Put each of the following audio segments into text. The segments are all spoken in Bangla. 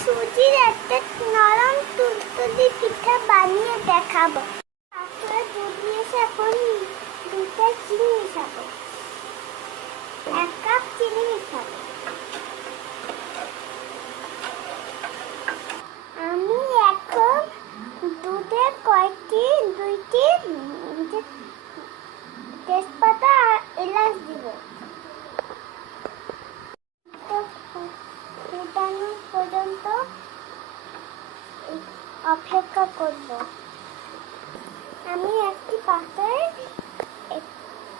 সুজির একটা নরম তুলতুলি পিঠা বানিয়ে দেখাবো। তারপরে দুধ মিশে এখন দুধে চিনি মিশাবো, 1 কাপ চিনি মিশাবো। আমি এখন দুধে দুইটি তেজপাতা আর এলাচ দিব। ফুটানো পর্যন্ত অপেক্ষা করব। আমি একটি পাত্রে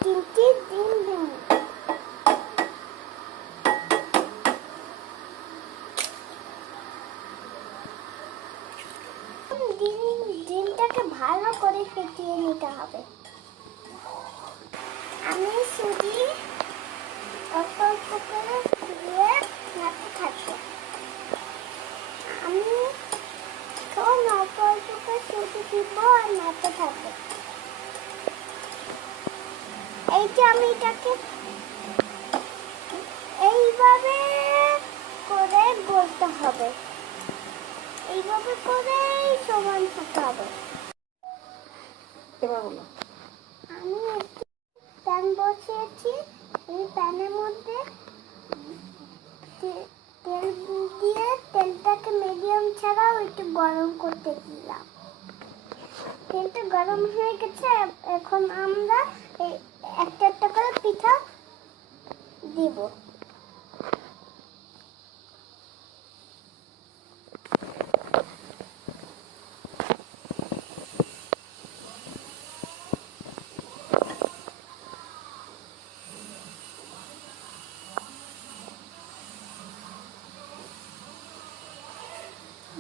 3টি ডিম দিব। ডিমটাকে ভালো করে ফেটিয়ে নিতে হবে। আমি সুজি অল্প অল্প করে দিয়ে নাড়তে থাকবো। আমি অল্প অল্প করে সুজি দিব আর নাড়তে থাকবো। এই যে আমি এটাকে এইভাবে করে গলতে হবে, এইভাবে করে সমান হতে হবে। আমি একটি প্যান বসিয়েছি, এই প্যানের মধ্যে তেল দিয়ে তেলটাকে মিডিয়াম ছাড়াও একটু গরম করতে দিলাম। তেলটা গরম হয়ে গেছে, এখন আমরা একটা একটা করে পিঠা দিব।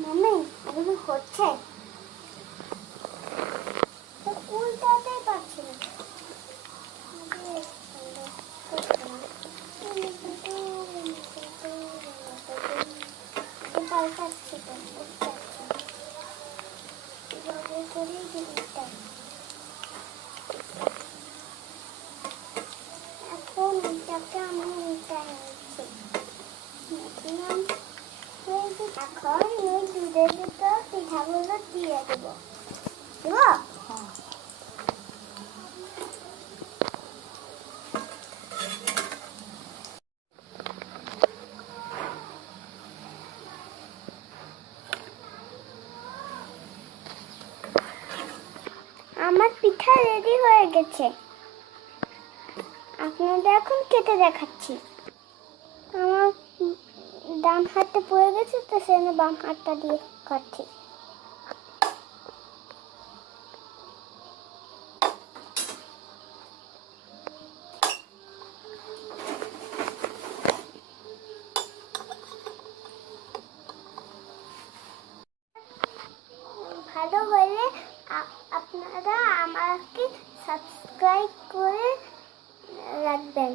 মামি এগুলো হচ্ছে তো উল্টাতেই পারছি না। পাল্টাচ্ছি তো, এভাবে করেই দিতে। এখন এটাকে আমি উল্টাই নিচ্ছি। এখন এই দুধের ভিতর পিঠাগুলো দিয়ে দেবো। আমার পিঠা রেডি হয়ে গেছে, আপনাদের এখন কেটে দেখাচ্ছি। আমার ডান হাতটা পড়ে গেছে, তো সেজন্য বাম হাতটা দিয়ে কাটছি। ভালো হলে আপনারা আমাকে সাবস্ক্রাইব করে রাখবেন,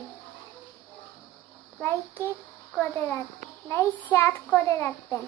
লাইক শেয়ার করে রাখবেন।